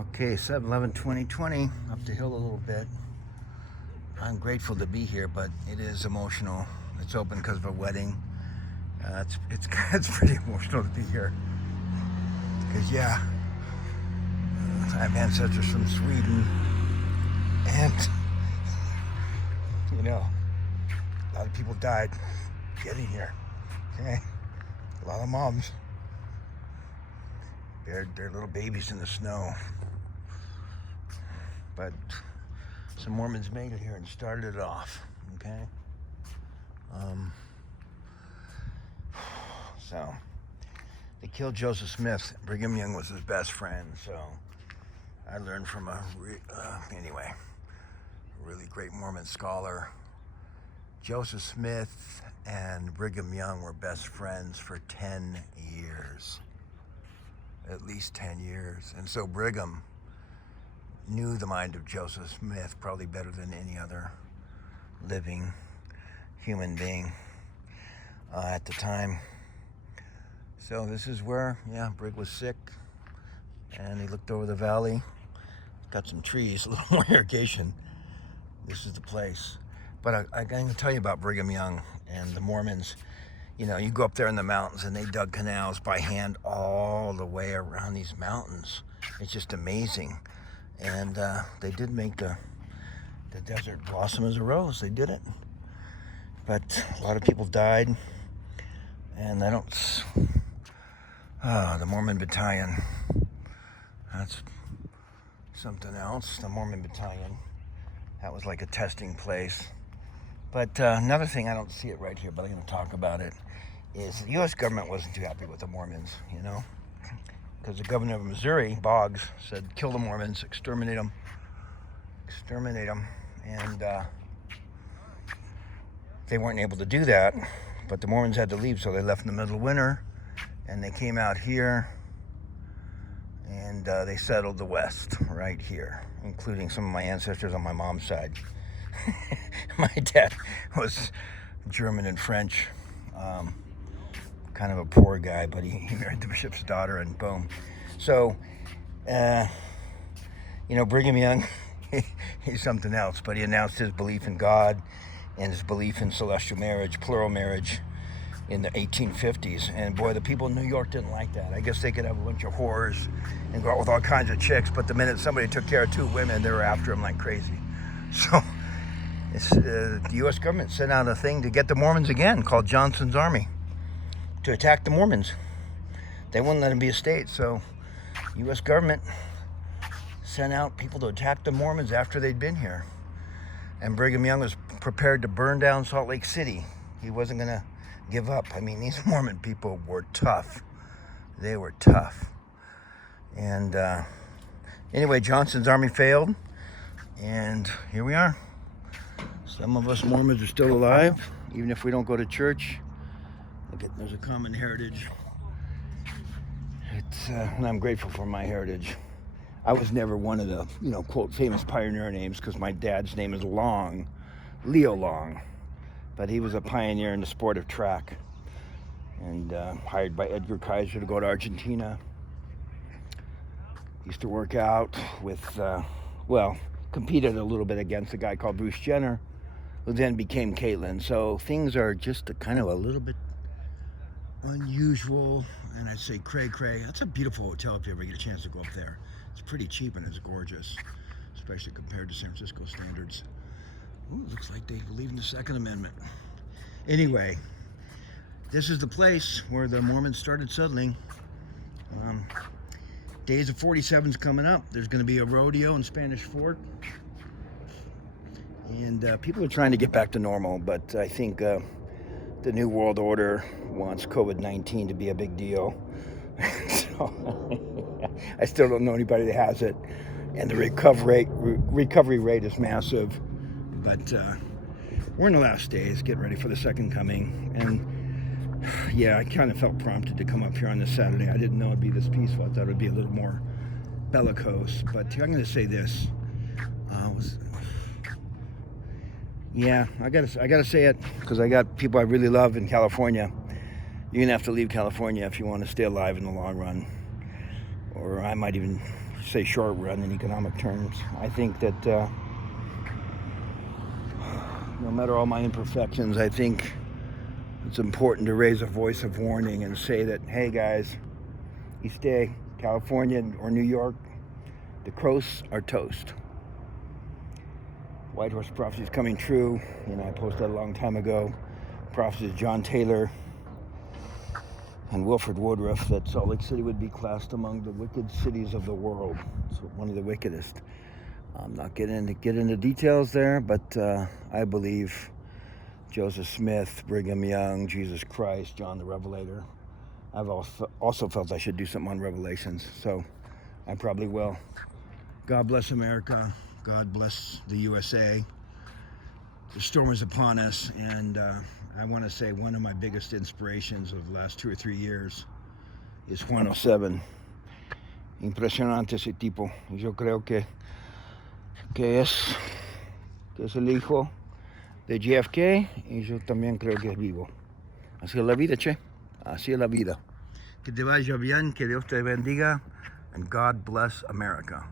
Okay, 7/11/2020, up the hill a little bit. I'm grateful to be here, but it is emotional. It's open because of a wedding. It's pretty emotional to be here. Because I have ancestors from Sweden, and a lot of people died getting here. Okay, a lot of moms buried their little babies in the snow. But some Mormons made it here and started it off. Okay. So they killed Joseph Smith. Brigham Young was his best friend. So I learned from a really great Mormon scholar. Joseph Smith and Brigham Young were best friends for 10 years. At least 10 years. And so Brigham knew the mind of Joseph Smith probably better than any other living human being at the time. So this is where, Brig was sick, and he looked over the valley, got some trees, a little more irrigation. This is the place. But I'm going to tell you about Brigham Young and the Mormons. You go up there in the mountains, and they dug canals by hand all the way around these mountains. It's just amazing. And they did make the desert blossom as a rose. They did it. But a lot of people died. And the Mormon Battalion, that's something else. The Mormon Battalion, that was like a testing place. But another thing, I don't see it right here, but I'm going to talk about it, is the U.S. government wasn't too happy with the Mormons, because the governor of Missouri, Boggs, said, kill the Mormons, exterminate them. And they weren't able to do that, but the Mormons had to leave, so they left in the middle of winter, and they came out here, and they settled the West right here, including some of my ancestors on my mom's side. My dad was German and French, kind of a poor guy, but he married the bishop's daughter, and boom. So, Brigham Young, he's something else, but he announced his belief in God and his belief in celestial marriage, plural marriage, in the 1850s. And boy, the people in New York didn't like that. I guess they could have a bunch of whores and go out with all kinds of chicks, but the minute somebody took care of two women, they were after him like crazy. So the U.S. government sent out a thing to get the Mormons again, called Johnson's Army, to attack the Mormons. They wouldn't let them be a state, so U.S. government sent out people to attack the Mormons after they'd been here. And Brigham Young was prepared to burn down Salt Lake City. He wasn't going to give up. I mean, these Mormon people were tough. They were tough. And anyway, Johnson's army failed, and here we are. Some of us Mormons are still alive, even if we don't go to church. Look, there's a common heritage. And I'm grateful for my heritage. I was never one of the, quote, famous pioneer names, because my dad's name is Long, Leo Long. But he was a pioneer in the sport of track, and hired by Edgar Kaiser to go to Argentina. Used to work out with, competed a little bit against a guy called Bruce Jenner, who then became Caitlyn. So things are just a little bit unusual, and I'd say cray-cray. That's a beautiful hotel if you ever get a chance to go up there. It's pretty cheap and it's gorgeous, especially compared to San Francisco standards. Ooh, looks like they believe in the Second Amendment. Anyway, this is the place where the Mormons started settling. Days of 47's coming up. There's going to be a rodeo in Spanish Fork. And people are trying to get back to normal, but I think the New World Order wants COVID-19 to be a big deal. So I still don't know anybody that has it. And the recovery rate is massive. But we're in the last days, getting ready for the second coming. And I kind of felt prompted to come up here on this Saturday. I didn't know it'd be this peaceful. I thought it would be a little more bellicose. But I'm going to say this. I gotta say it, because I got people I really love in California. You're gonna have to leave California if you want to stay alive in the long run. Or I might even say short run in economic terms. I think that no matter all my imperfections, I think it's important to raise a voice of warning and say that, hey guys, you stay California or New York, the crows are toast. White Horse Prophecy is coming true. I posted a long time ago. Prophecies John Taylor and Wilford Woodruff that Salt Lake City would be classed among the wicked cities of the world. So one of the wickedest. I'm not getting into details there, but I believe Joseph Smith, Brigham Young, Jesus Christ, John the Revelator. I've also felt I should do something on Revelations, so I probably will. God bless America. God bless the USA. The storm is upon us, and I want to say one of my biggest inspirations of the last 2 or 3 years is 107. Impresionante ese tipo. Yo creo que es el hijo de JFK, y yo también creo que es vivo. Así es la vida, che. Así es la vida. Que te vaya bien, que Dios te bendiga, and God bless America.